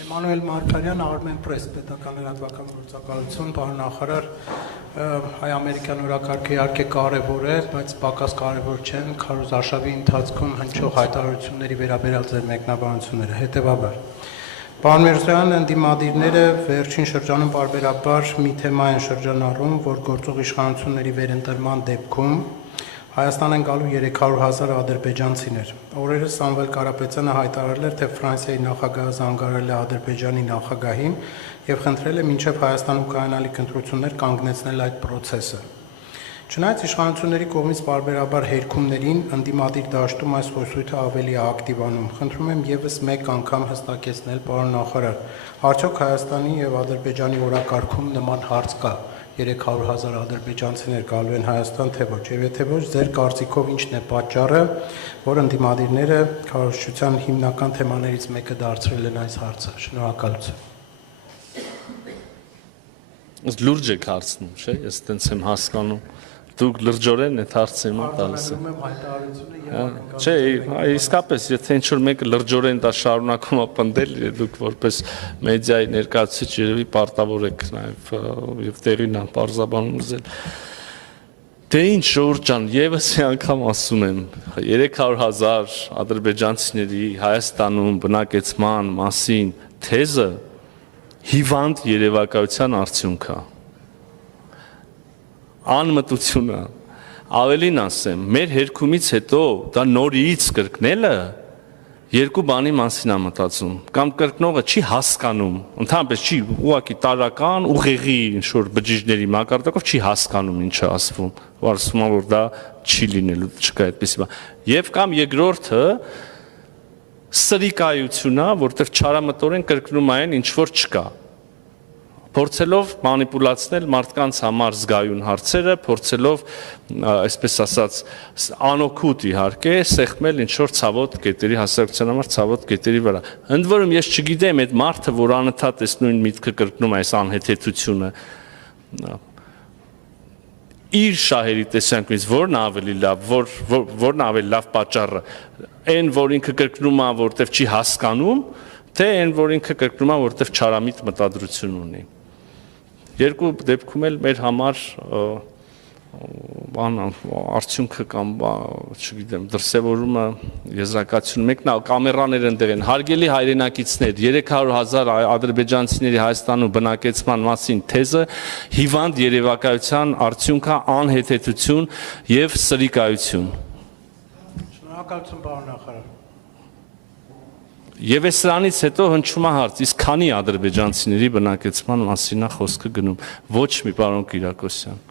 Էմանուել Մարգարյան, Armenpress պետական լրատվական գործակալություն, պարոն նախարար, հայ-ամերիկյան օրակարգը իհարկե կարևոր է, բայց պակաս կարևոր չեն քարոզարշավի ընթացքում հնչող հայտարարությունների վերաբերյալ ձեր մեկնաբանությունները, հետևաբար։ Պարոն Միրզոյան, ընդդիմադիրները վերջին շրջանում պարբերաբար մի թեմա են շրջանառում, որ գործող իշխանությունների վերընտրման դեպքում Հայաստան են գալու 300,000 ադրբեջանցիներ։ Օրերս Սամվել Կարապետյանը հայտարարել էր, թե Ֆրանսիայի նախագահը զանգարել է Ադրբեջանի նախագահին եւ խնդրել է մինչեւ Հայաստանում կայանալիք ընտրություններ կանգնեցնել այդ process-ը։ Չնայած իշխանությունների կողմից պարբերաբար հերքումներին ընդդիմադիր դաշտում այս խոսույթը ավելի է ակտիվանում։ Խնդրում եմ եւս մեկ անգամ հստակեցնել, պարոն նախարար, արդյոք Հայաստանի եւ Ադրբեջանի օրակարգում նման հարց կա 300,000 ադրբեջանցիներ գալու են Հայաստան, թե ոչ, եւ եթե ոչ, ձեր կարծիքով ինչն է պատճառը, որ ընդդիմադիրները քարոզչության հիմնական թեմաներից մեկը դարձրել են այս հարցը։ Շնորհակալություն։ Ըստ լուրջ եք հարցնում, չէ՞, ես տենց եմ հասկանում։ Դուք լրջորեն եք հարցնում տալիս։ Չէ, իսկապես, եթե ինչ-որ մեկը լրջորեն դա շարունակում ապնդել, դուք որպես մեդիայի ներկայացուցիչ երևի պարտավոր եք նաև եւ տեղին պարզաբանում զել։ Դե ինչ Ժողովուրդ ջան, եւս մի անգամ ասում եմ, 300,000 ադրբեջանցիների Հայաստանում բնակեցման մասին թեզը հիվանդ երևակայության արդյունք է։ Անմտությունը, ավելին ասեմ, մեր հերքումից հետո դա նորից կրկնելը երկու բանի մասին է մտածում, կամ կրկնողը չի հասկանում, ընդհանրապես չի ուղղակի տարական ուղեղի ինչ-որ բջիջների մակարդակով չի հասկանում ինչ է ասվում, որ ասում է, որ դա չի լինելու, չկա այդպիսի բան, եւ կամ երկրորդը սրիկայությունն է, որտեղ չարամտորեն կրկնում այն ինչ որ չկա։ Փորձելով մանիպուլացնել մարդկանց համար զգայուն հարցերը, փորձելով, այսպես ասած, անօգուտ իհարկե, սեղմել ինչ-որ ցավոտ կետերի հասարակության համար ցավոտ կետերի վրա։ Ընդ որում ես չգիտեմ այդ մարդը, որ անընդհատ այս նույն միտքը կրկնում այս անհեթեթությունը, իր շահերի տեսանկյունից որն ավելի լավ, որն ավելի լավ պատճառը, այն, որ ինքը կրկնում է, որտեվ չի հասկանում, թե այն, որ ինքը կրկնում է, որտեվ չարամիտ մտադրություն ունի։ Երկու դեպքում էլ մեր համար արդյունքը կամ, չգիտեմ, դրսևորումը եզրակացություն մեկն է, կամերաներ ընդեղ են, հարգելի հայրենակիցներ, 300,000 ադրբեջանցիների Հայաստանում բնակեցման մասին թեզը հիվանդ երևակայության արդյունք է, անհեթեթություն եւ սրիկայություն։ Շնորհակալություն, պարոն նախարար։ Եվ այս սրանից հետո հնչում է հարց, իսկ քանի ադրբեջանցիների բնակեցման մասին է խոսքը գնում, ոչ մի պարոն Կիրակոսյան։